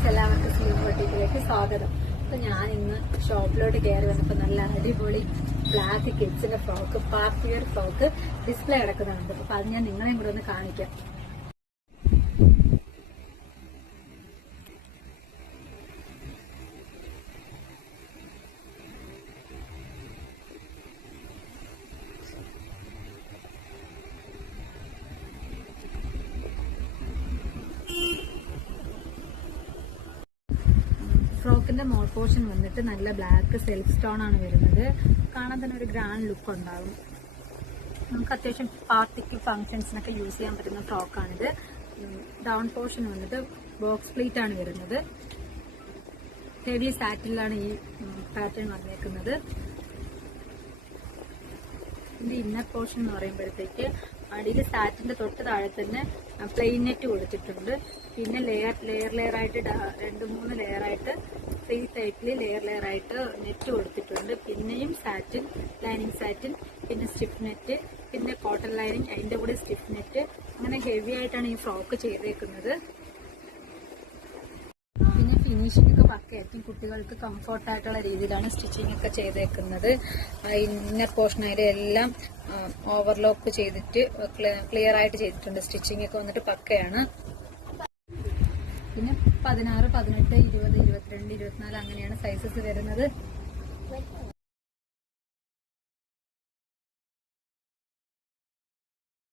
Friends എല്ലാവർക്കും sleeve ബൊട്ടിക്കിലേക്ക് സ്വാഗതം. അപ്പൊ ഞാൻ ഇന്ന് ഷോപ്പിലോട്ട് കയറി വന്നപ്പോ നല്ല അടിപൊളി black കിഡ്സിന്റെ frock party wear frock display കിടക്കുന്നുണ്ട്. അപ്പൊ അത് ഞാൻ നിങ്ങളെയും കൂടെ ഒന്ന് കാണിക്കാം. ഫ്രോക്കിന്റെ മോൾ പോർഷൻ വന്നിട്ട് നല്ല ബ്ലാക്ക് സെൽഫ് സ്റ്റോൺ ആണ് വരുന്നത്. കാണാൻ തന്നെ ഒരു ഗ്രാൻഡ് ലുക്ക് ഉണ്ടാകും നമുക്ക് അത്യാവശ്യം പാർട്ടിക്ക് ഫംഗ്ഷൻസിനൊക്കെ യൂസ് ചെയ്യാൻ പറ്റുന്ന ഫ്രോക്കാണിത് ഡൗൺ പോർഷൻ വന്നിട്ട് ബോക്സ് പ്ലേറ്റ് ആണ് വരുന്നത്. ഹെവി സാറ്റിലാണ് ഈ പാറ്റേൺ വന്നേക്കുന്നത്. ഇന്നർ പോർഷൻ എന്ന് പറയുമ്പോഴത്തേക്ക് അടിയിൽ സാറ്റിന്റെ തൊട്ട് താഴെ തന്നെ പ്ലെയിൻ നെറ്റ് കൊടുത്തിട്ടുണ്ട്. പിന്നെ ലെയർ ലെയർ ലെയർ ആയിട്ട് രണ്ട് മൂന്ന് ലെയർ ആയിട്ട് ഫ്രീ ടൈപ്പിൽ ലെയർ ലെയർ ആയിട്ട് നെറ്റ് കൊടുത്തിട്ടുണ്ട്. പിന്നെയും സാറ്റിൻ ലൈനിങ് സാറ്റിൻ പിന്നെ സ്റ്റിഫ് നെറ്റ് പിന്നെ കോട്ടൺ ലൈനിങ് അതിന്റെ കൂടെ സ്റ്റിഫ് നെറ്റ് അങ്ങനെ ഹെവി ആയിട്ടാണ് ഈ ഫ്രോക്ക് ചെയ്തേക്കുന്നത്. പിന്നെ ഫിനിഷിംഗ് ഒക്കെ പക്കയായിരിക്കും കുട്ടികൾക്ക് കംഫോർട്ടായിട്ടുള്ള രീതിയിലാണ് സ്റ്റിച്ചിങ് ഒക്കെ ചെയ്തേക്കുന്നത്. ഇന്നർ പോർഷൻ ആയാലും എല്ലാം ഓവർലോക്ക് ചെയ്തിട്ട് ക്ലിയർ ആയിട്ട് ചെയ്തിട്ടുണ്ട്. സ്റ്റിച്ചിങ് ഒക്കെ വന്നിട്ട് പക്കയാണ്. പിന്നെ പതിനാറ് പതിനെട്ട് ഇരുപത് ഇരുപത്തിരണ്ട് ഇരുപത്തിനാല് അങ്ങനെയാണ് സൈസസ് വരുന്നത്.